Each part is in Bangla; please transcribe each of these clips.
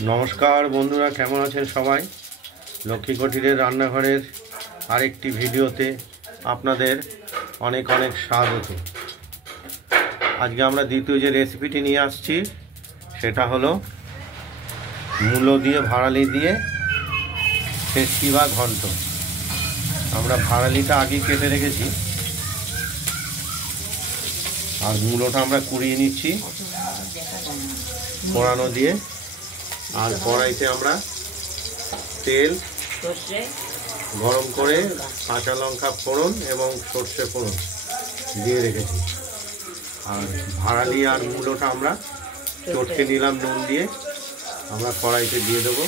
नमस्कार बंधुरा केमन आছেন सबाई लक्ष्मी कुटीरेर रान्नाघरेर आरेकटी भिडियोते आपनादेर अनेक अनेक स्वागत। आजके आमरा द्वितीय जे रेसिपिटी निये आसछि सेटा हलो मूलो दिए भाड़ाली दिए ছেচকি বা ঘন্ট। আমরা ভাড়ালিটা আগে কেটে রেখেছি আর মূলোটা আমরা কুড়িয়ে নিচ্ছি পোড়ানো দিয়ে। আর কড়াইতে আমরা তেল গরম করে কাঁচা লঙ্কা ফোড়ন এবং সরষে ফোড়ন দিয়ে রেখেছি। আর ভাড়ালি আর মূলোটা আমরা চটকে নিলাম নুন দিয়ে, আমরা কড়াইতে দিয়ে দেবো।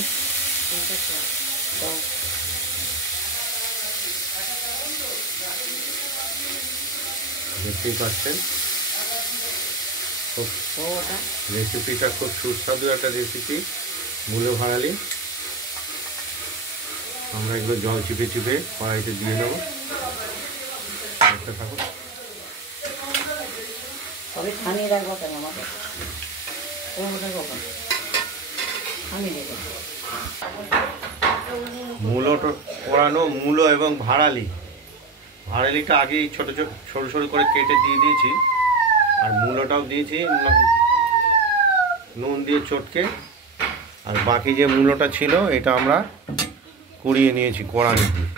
দেখতেই পাচ্ছেন রেসিপিটা খুব সুস্বাদু একটা রেসিপি মূলো ভাড়ালি। আমরা এগুলো জল চিপে চিপে কড়াইতে দিয়ে নেব। মূলো পোড়ানো মূলো এবং ভাড়ালিটা আগেই ছোট ছোট সরু সরু করে কেটে দিয়ে দিয়েছি আর মূলোটাও দিয়েছি নুন দিয়ে চটকে। আর বাকি যে মূলোটা ছিল এটা আমরা কুড়িয়ে নিয়েছি কড়ানি দিয়ে।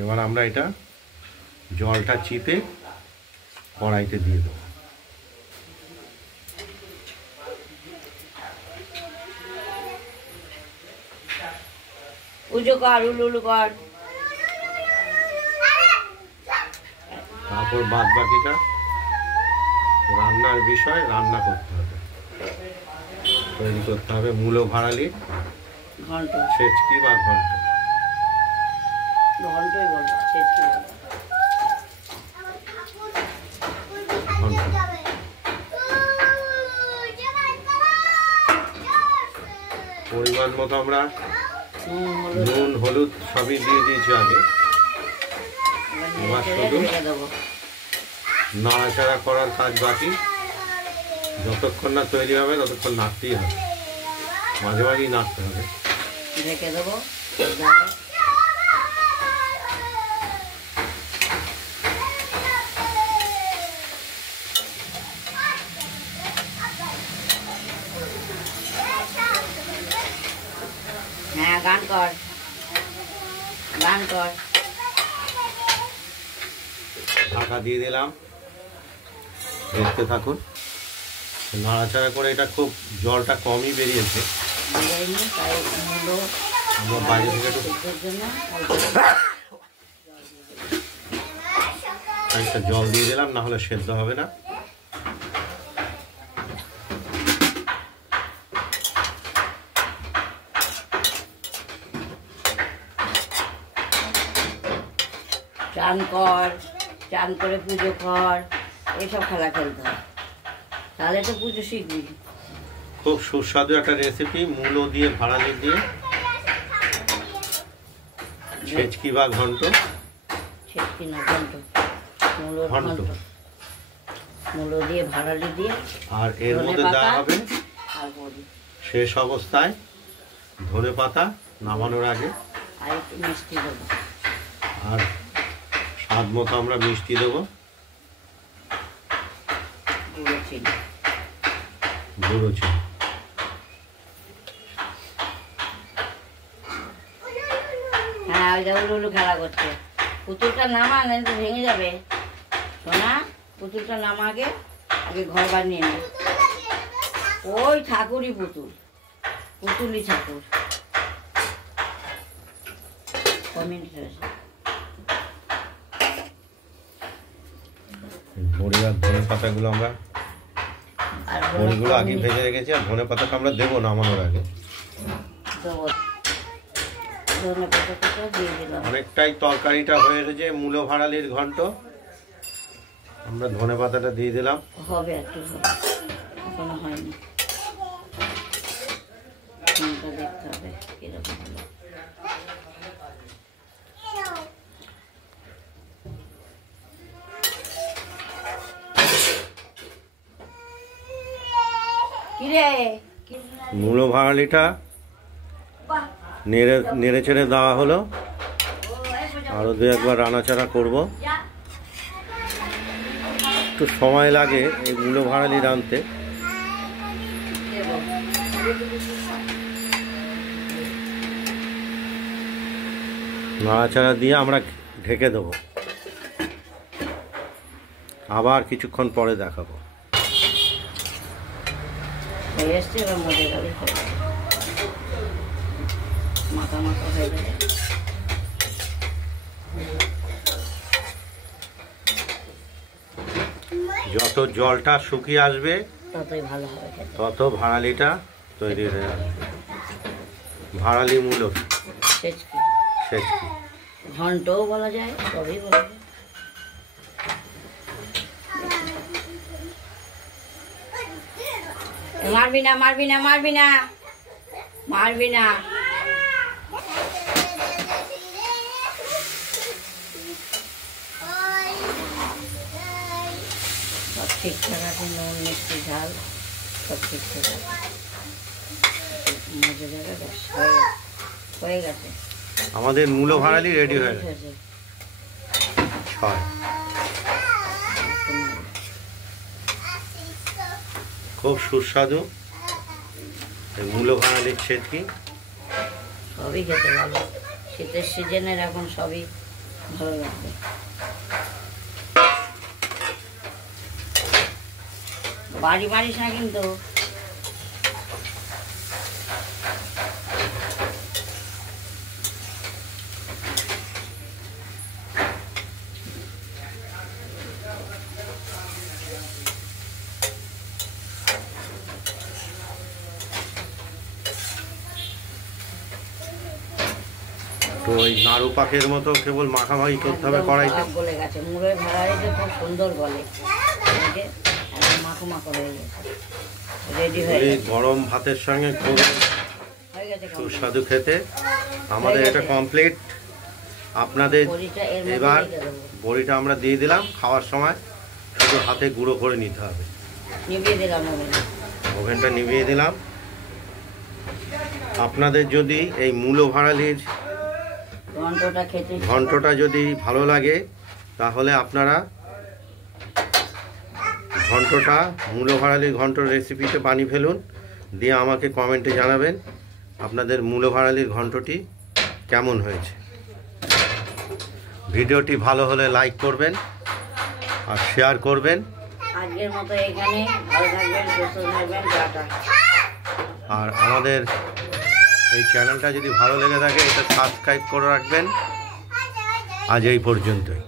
এবার আমরা এটা জলটা চিপে কড়াইতে দিয়ে দেবো। তারপর বাদ বাকিটা রান্নার বিষয়, রান্না করতে হবে, তৈরি করতে হবে মূলো ভাড়ালি ছেচকি বা ঘন্ট। পরিমাণ মতো আমরা নুন হলুদ সবই দিয়ে দিয়েছি আগে। এবার শুধু নাড়াচাড়া করার কাজ বাকি। যতক্ষণ না তৈরি হবে ততক্ষণ নাড়তেই হবে, মাঝে মাঝেই নাড়তে হবে। ঢেকে দেবো। হ্যাঁ, গান কর গান কর। ঢাকা দিয়ে দিলাম, দেখতে থাকুন। নাড়াচাড়া করে এটা খুব জলটা কমই বেরিয়েছে। আমরা বাইরে থেকে একটা জল দিয়ে দিলাম, না হলে সেদ্ধ হবে না। চান করে পুজো কর, এইসব খেলা খেলতে হয়, তাহলে তো পুজো শিখবি। খুব সুস্বাদু একটা রেসিপি মূলো দিয়ে ভাড়ালি দিয়ে ছেচকি বা ঘন্ট। ছেচকি না ঘন্ট, মূলো দিয়ে ভাড়ালি দিয়ে। আর এর মধ্যে দেওয়া হবে শেষ অবস্থায় ধনে পাতা নামানোর আগে। আর একটু মিষ্টি দেবো। আর স্বাদ মতো আমরা মিষ্টি দেবো, গুঁড়ো চিনি। হ্যাঁ, ওই যে উলু খেলা করছে। পুতুলটা নামা, না তো ভেঙে যাবে। শোনা, পুতুলটা নামা, আগে ঘর বানিয়ে নে। ওই ঠাকুরই পুতুলই ঠাকুর। কমেন্ট হয়েছে। বড়ি আর ধনে পাতাগুলো আমরা বড়িগুলো আগে ভেজে রেখেছি, আর ধনে পাতাটা আমরা দেবো নামানোর আগে। অনেকটাই তরকারিটা হয়ে এসেছে মূলো ভাড়ালির ঘন্ট। আমরা ধনে পাতাটা দিয়ে দিলাম। হবে একটু, এখনো হয়নি, দেখতে হবে কিরকম হলো। কিরে মূলো ভাড়ালিটা নেড়ে চেড়ে দেওয়া হলো। আরও দু একবার রানাচাড়া করব। একটু সময় লাগে এই মূলো ভাড়ালি রাঁধতে। নাড়াচাড়া দিয়ে আমরা ঢেকে দেবো, আবার কিছুক্ষণ পরে দেখাবো। যত জলটা শুকিয়ে আসবে তত ভাড়ালিটা তৈরি হয়ে যাবে। ভাড়ালি মূলো ছেচকি, ছেচকি, ঘন্টও বলা যায়, সবই বলা যায়। মারবি না, মারবি না, মারবি না, মারবি না। সব ঠিকঠাক আছে, নুন মিষ্টি ঝাল সব ঠিকঠাক আছে। মজা জায়গা বেশ হয়ে গেছে। আমাদের মূলো ভাড়ালি রেডি হয়ে গেছে। খুব সুস্বাদু এই মূলো ভাড়ালির ছেচকি। সবই খেতে ভালো, শীতের সিজনের এখন সবই ভালো লাগবে। বাড়ি মারিস না কিন্তু। তো ওই নাড়ু পাকের মতো কেবল মাখামাখি করতে হবে কড়াইতে। গলে গেছে, মুড়ের ভাড়াইতে খুব সুন্দর গলে, মাখো মাখো হয়ে গেছে, রেডি হয়ে গেছে। গরম ভাতের সঙ্গে খুব সুস্বাদু খেতে। আমাদের এটা কমপ্লিট। আপনাদের এবার বড়িটা আমরা দিয়ে দিলাম। খাওয়ার সময় শুধু হাতে গুঁড়ো করে নিতে হবে। নিভিয়ে দিলাম ওভেনটা নিভিয়ে দিলাম। আপনাদের যদি এই মূলো ভাড়ালির ঘন্টটা যদি ভালো লাগে তাহলে আপনারা ঘন্টটা মূলো ভাড়ালির ঘন্টর রেসিপিতে বানিয়ে ফেলুন, দিয়ে আমাকে কমেন্টে জানাবেন আপনাদের মূলো ভাড়ালির ঘন্টটি কেমন হয়েছে। ভিডিওটি ভালো হলে লাইক করবেন আর শেয়ার করবেন। আজকের মতো এখানে, ভালো থাকবেন, সুস্থ থাকবেন, টাটা। আর আমাদের এই চ্যানেলটা যদি ভালো লেগে থাকে এটা সাবস্ক্রাইব করে রাখবেন। আজ এই পর্যন্তই।